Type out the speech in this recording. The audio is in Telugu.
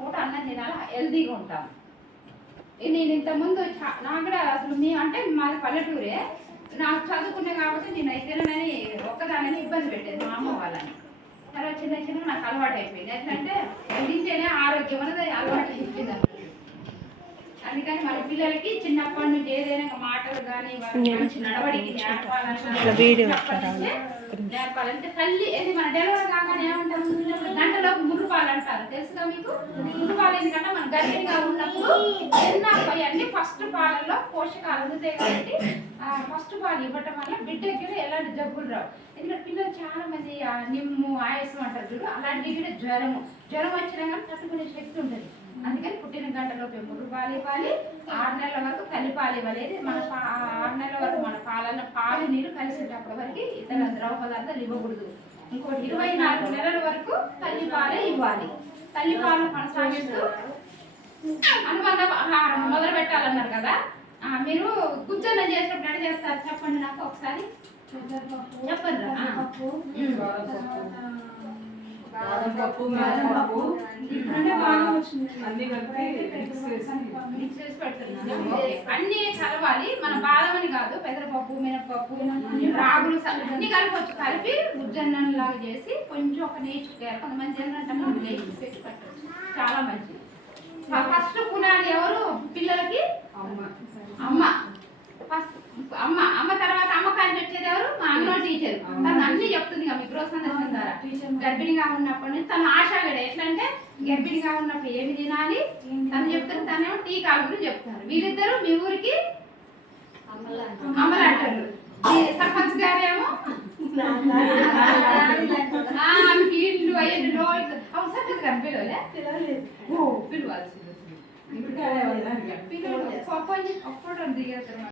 పూట అన్నం తినాలి, హెల్తీగా ఉంటాం. నేను ఇంతకుముందు నాకు కూడా అసలు అంటే మాది పల్లెటూరే, నాకు చదువుకునే కాబట్టి నేను అయితేనని ఒక్కదాని ఇబ్బంది పెట్టేది మా అమ్మ వాళ్ళని. తర్వాత చిన్న చిన్న నాకు అలవాటు అయిపోయింది. ఎట్లంటే తింటేనే ఆరోగ్యం అనేది అలవాటు అయిపోయింది. అందుకని మన పిల్లలకి చిన్నప్పటి నుంచి ఏదైనా మాటలు కానీ మంచి నడవడికి నేర్పాలంటే తల్లి ఏది మన డెలివరీ కాగానే ఏమంటారు, గంటలోపు ముర్రుపాలు అంటారు, తెలుసుగా మీకు? ముర్రుపాలు ఎందుకంటే మనం గర్భిణిగా ఉన్నప్పుడు అన్ని ఫస్ట్ పాలల్లో పోషకాలు అందుతాయి కాబట్టి ఫస్ట్ పాలు ఇవ్వటం వల్ల బిడ్డకి ఎలాంటి జబ్బులు రావు. ఎందుకంటే పిల్లలు చాలా మంది నిమ్ము ఆయాసం అంటారు చూడు, అలాంటివి కూడా జ్వరం వచ్చినా కానీ తట్టుకునే శక్తి ఉంటుంది. అందుకని పుట్టిన గంటలోపు ముర్రుపాలు ఇవ్వాలి, 6 నెలల వరకు తల్లిపాలు ఇవ్వాలి. మన 6 నెలల వరకు మన పాలు నీరు కలిసేటప్పటి వరకు ఇతర ద్రవ పదార్థాలు ఇవ్వకూడదు. ఇంకోటి 24 నెలల వరకు తల్లిపాలే ఇవ్వాలి. తల్లిపాలు కొనసాగిస్తూ అనుబంధ ఆహారం మొదలు పెట్టాలన్నారు కదా. మీరు గుజ్జన్న చేసినప్పుడు ఎడ చేస్తారు చెప్పండి నాకు ఒకసారి, చెప్పండి. అన్ని కలవాలి. మన బాదమని కాదు, పెసరపప్పు, మినపప్పు, రాగులు అన్ని కలపచ్చు. కలిపి గుజ్జన్నం లాగా చేసి కొంచెం ఒక నెయ్యి చుట్టారు. కొంతమంది ఏంటంటే నెయ్యి పెట్టి పెట్టచ్చు, చాలా మంచిది. ఫస్ట్ పునాది ఎవరు పిల్లలకి? అమ్మ. ఫస్ట్ అమ్మ తర్వాత అమ్మకాయలు పెట్టేది ఎవరు? మా అన్న టీచర్. తను అన్ని చెప్తుంది మీ గృహ సందర్శనం ద్వారా. గర్భిణిగా ఉన్నప్పటి నుంచి తను ఆశాగడే. ఎట్లా అంటే గర్భిణిగా ఉన్నప్పుడు ఏమి తినాలి తను చెప్తారు, తనేమో టీకాల గురించి చెప్తారు. వీరిద్దరు మీ ఊరికి అమ్మలాంటారు. సర్పంచ్ గారేమో ఇల్లు అయ్యండి అవును సార్ మీరు పిలవలే పిలవాల్సింది. పిల్లలు ఒక్కడు దిగేస్తారు.